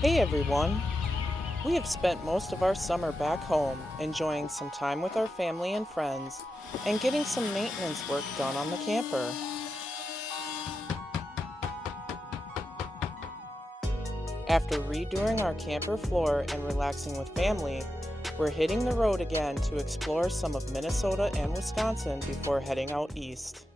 Hey everyone! We have spent most of our summer back home enjoying some time with our family and friends and getting some maintenance work done on the camper. After redoing our camper floor and relaxing with family, we're hitting the road again to explore some of Minnesota and Wisconsin before heading out east.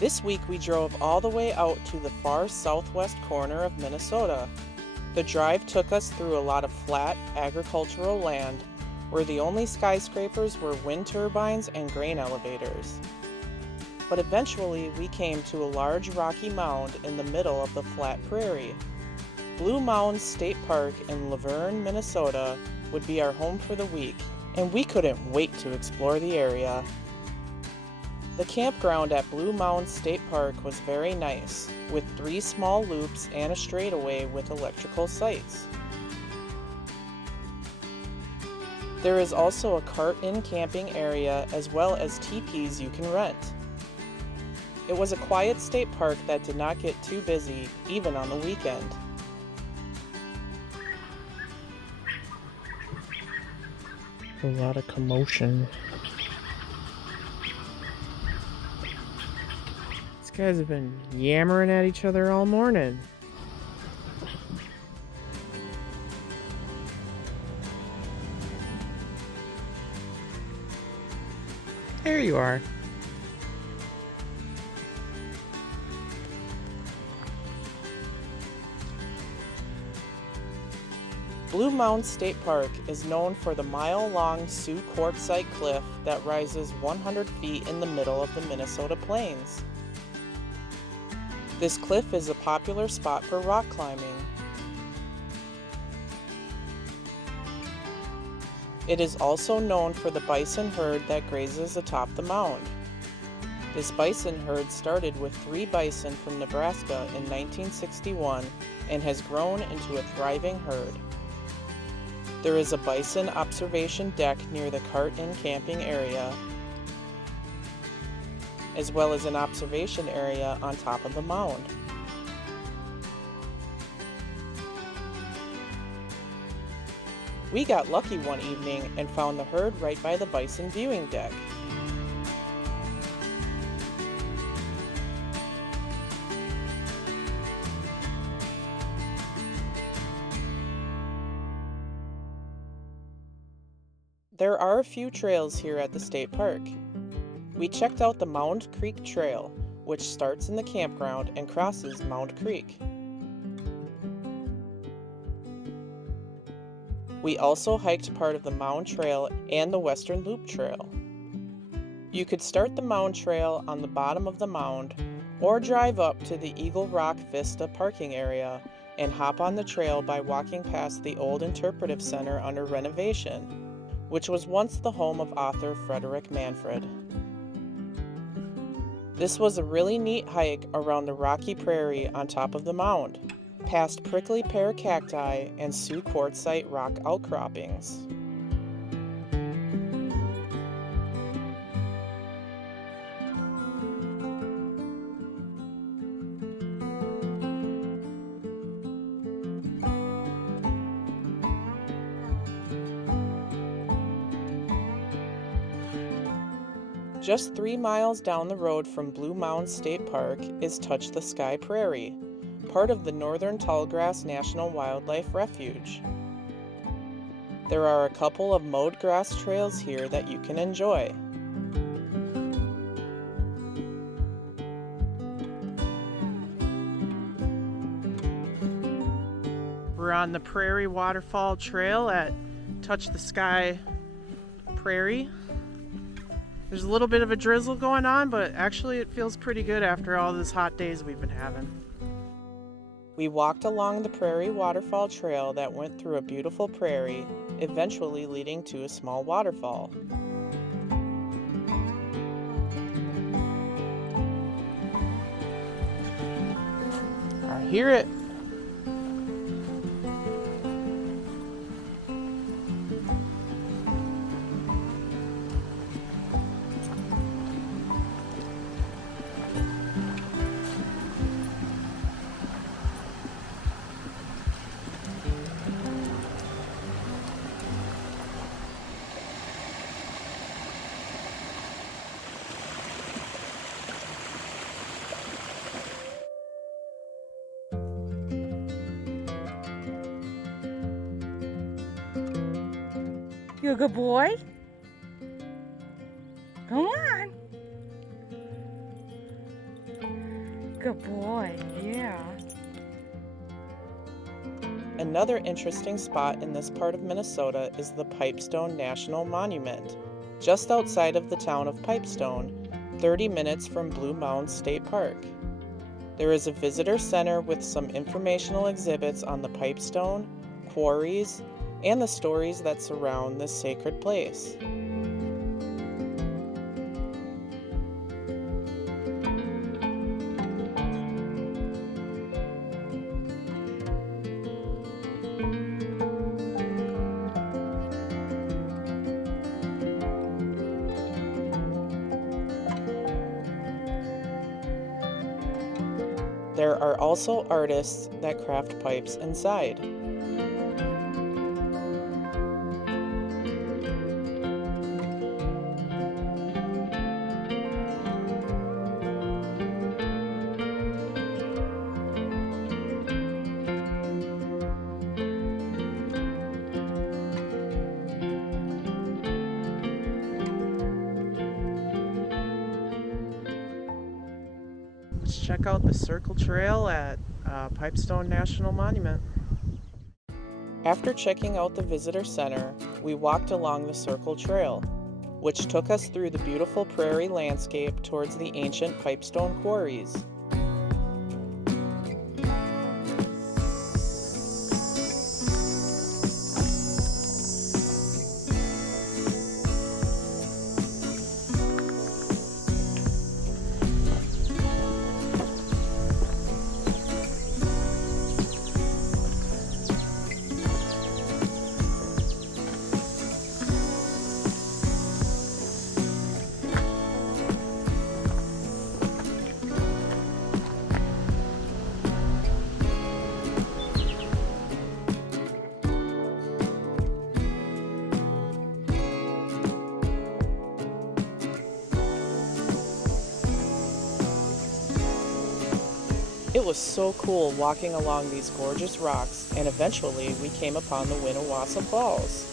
This week we drove all the way out to the far southwest corner of Minnesota. The drive took us through a lot of flat, agricultural land, where the only skyscrapers were wind turbines and grain elevators. But eventually we came to a large rocky mound in the middle of the flat prairie. Blue Mounds State Park in Laverne, Minnesota would be our home for the week, and we couldn't wait to explore the area. The campground at Blue Mounds State Park was very nice, with 3 small loops and a straightaway with electrical sites. There is also a cart-in camping area as well as teepees you can rent. It was a quiet state park that did not get too busy, even on the weekend. A lot of commotion. These guys have been yammering at each other all morning. There you are. Blue Mounds State Park is known for the mile-long Sioux Quartzite cliff that rises 100 feet in the middle of the Minnesota plains. This cliff is a popular spot for rock climbing. It is also known for the bison herd that grazes atop the mound. This bison herd started with 3 bison from Nebraska in 1961 and has grown into a thriving herd. There is a bison observation deck near the cart-in camping area, as well as an observation area on top of the mound. We got lucky one evening and found the herd right by the bison viewing deck. There are a few trails here at the state park. We checked out the Mound Creek Trail, which starts in the campground and crosses Mound Creek. We also hiked part of the Mound Trail and the Western Loop Trail. You could start the Mound Trail on the bottom of the mound or drive up to the Eagle Rock Vista parking area and hop on the trail by walking past the old Interpretive Center under renovation, which was once the home of author Frederick Manfred. This was a really neat hike around the rocky prairie on top of the mound, past prickly pear cacti and Sioux Quartzite rock outcroppings. Just 3 miles down the road from Blue Mounds State Park is Touch the Sky Prairie, part of the Northern Tallgrass National Wildlife Refuge. There are a couple of mowed grass trails here that you can enjoy. We're on the Prairie Waterfall Trail at Touch the Sky Prairie. There's a little bit of a drizzle going on, but actually it feels pretty good after all these hot days we've been having. We walked along the Prairie Waterfall Trail that went through a beautiful prairie, eventually leading to a small waterfall. I hear it. You a good boy? Come on. Good boy, yeah. Another interesting spot in this part of Minnesota is the Pipestone National Monument, just outside of the town of Pipestone, 30 minutes from Blue Mounds State Park. There is a visitor center with some informational exhibits on the pipestone, quarries, and the stories that surround this sacred place. There are also artists that craft pipes inside. Let's check out the Circle Trail at Pipestone National Monument. After checking out the visitor center, we walked along the Circle Trail, which took us through the beautiful prairie landscape towards the ancient Pipestone quarries. It was so cool walking along these gorgeous rocks, and eventually we came upon the Winnewassa Falls.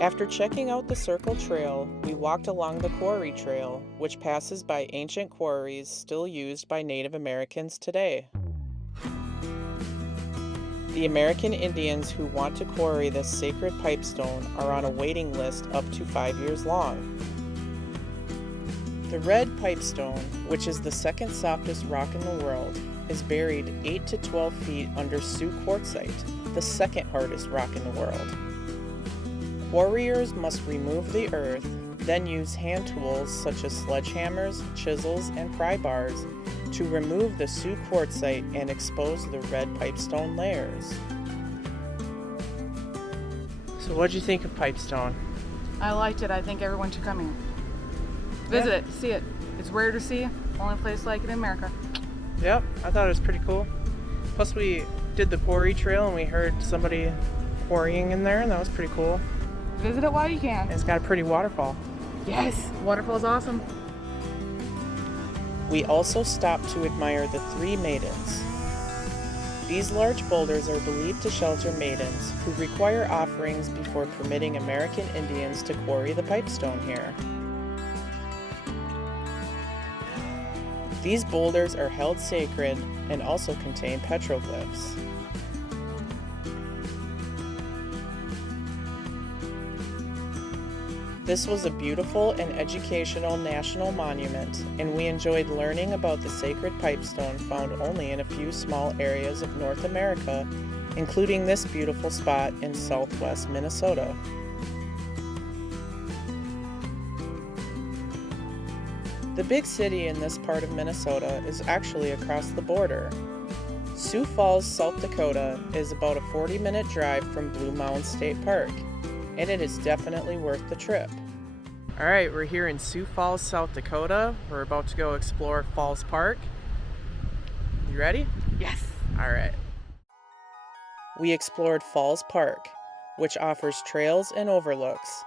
After checking out the Circle Trail, we walked along the Quarry Trail, which passes by ancient quarries still used by Native Americans today. The American Indians who want to quarry this sacred pipestone are on a waiting list up to 5 years long. The red pipestone, which is the second softest rock in the world, is buried 8 to 12 feet under Sioux quartzite, the second hardest rock in the world. Warriors must remove the earth, then use hand tools such as sledgehammers, chisels, and pry bars to remove the Sioux quartzite and expose the red pipestone layers. So what'd you think of Pipestone? I liked it. I think everyone should come here. Visit it, see it. It's rare to see. Only place like it in America. Yep, I thought it was pretty cool. Plus we did the quarry trail and we heard somebody quarrying in there, and that was pretty cool. Visit it while you can. And it's got a pretty waterfall. Yes, waterfall's awesome. We also stopped to admire the Three Maidens. These large boulders are believed to shelter maidens who require offerings before permitting American Indians to quarry the pipestone here. These boulders are held sacred and also contain petroglyphs. This was a beautiful and educational national monument, and we enjoyed learning about the sacred pipestone found only in a few small areas of North America, including this beautiful spot in southwest Minnesota. The big city in this part of Minnesota is actually across the border. Sioux Falls, South Dakota is about a 40-minute drive from Blue Mounds State Park, and it is definitely worth the trip. All right, we're here in Sioux Falls, South Dakota. We're about to go explore Falls Park. You ready? Yes. All right. We explored Falls Park, which offers trails and overlooks,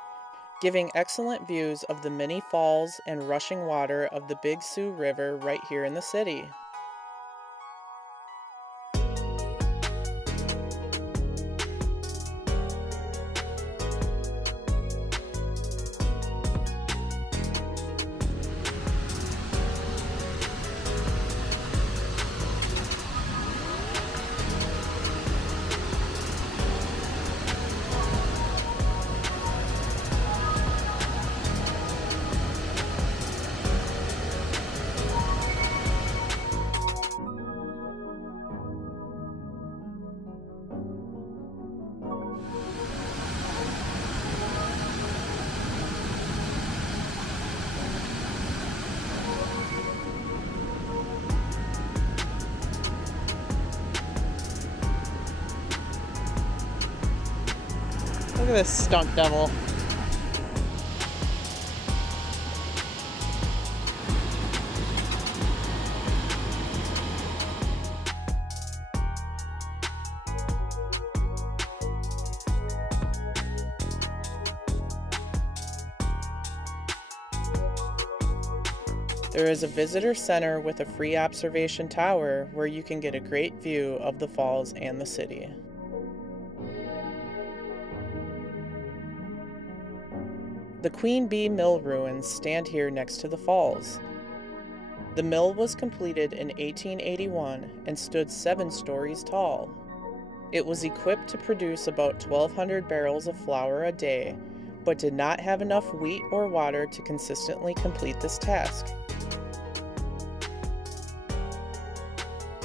giving excellent views of the many falls and rushing water of the Big Sioux River right here in the city. Look at this stunt devil. There is a visitor center with a free observation tower where you can get a great view of the falls and the city. The Queen Bee Mill ruins stand here next to the falls. The mill was completed in 1881 and stood 7 stories tall. It was equipped to produce about 1,200 barrels of flour a day, but did not have enough wheat or water to consistently complete this task.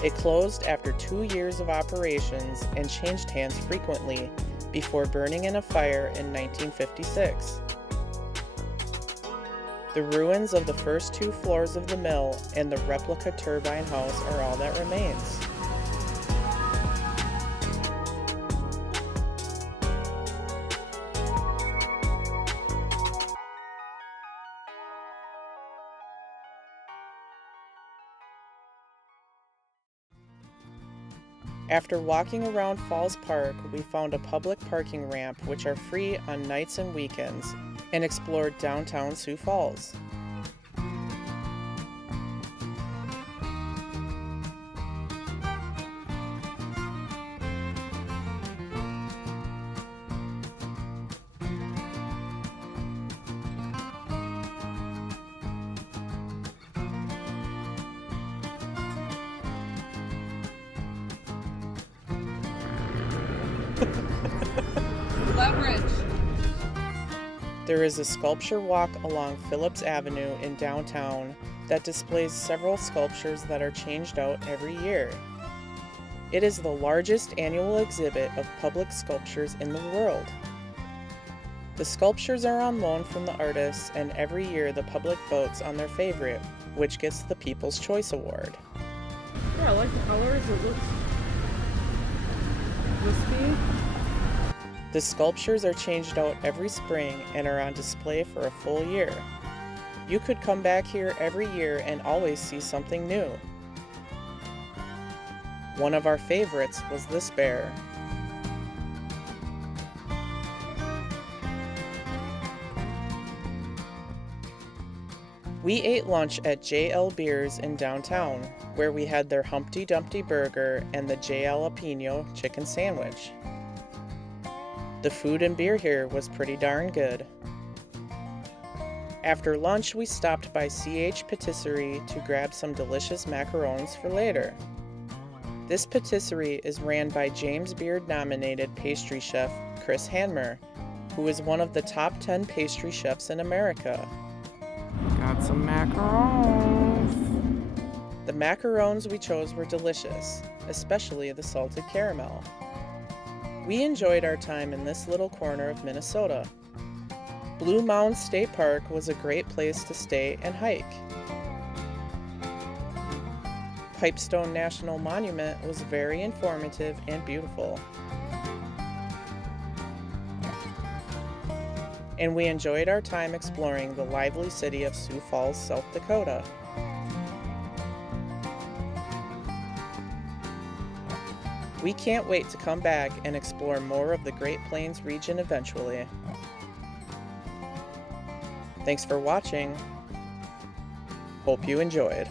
It closed after 2 years of operations and changed hands frequently before burning in a fire in 1956. The ruins of the first 2 floors of the mill and the replica turbine house are all that remains. After walking around Falls Park, we found a public parking ramp which are free on nights and weekends, and explored downtown Sioux Falls. Leverage. There is a sculpture walk along Phillips Avenue in downtown that displays several sculptures that are changed out every year. It is the largest annual exhibit of public sculptures in the world. The sculptures are on loan from the artists, and every year the public votes on their favorite, which gets the People's Choice Award. Yeah, I like the colors. It looks wispy. The sculptures are changed out every spring and are on display for a full year. You could come back here every year and always see something new. One of our favorites was this bear. We ate lunch at JL Beers in downtown, where we had their Humpty Dumpty burger and the Jalapeno chicken sandwich. The food and beer here was pretty darn good. After lunch, we stopped by CH Patisserie to grab some delicious macarons for later. This patisserie is ran by James Beard nominated pastry chef Chris Hanmer, who is one of the top 10 pastry chefs in America. Got some macarons. The macarons we chose were delicious, especially the salted caramel. We enjoyed our time in this little corner of Minnesota. Blue Mounds State Park was a great place to stay and hike. Pipestone National Monument was very informative and beautiful. And we enjoyed our time exploring the lively city of Sioux Falls, South Dakota. We can't wait to come back and explore more of the Great Plains region eventually. Thanks for watching. Hope you enjoyed.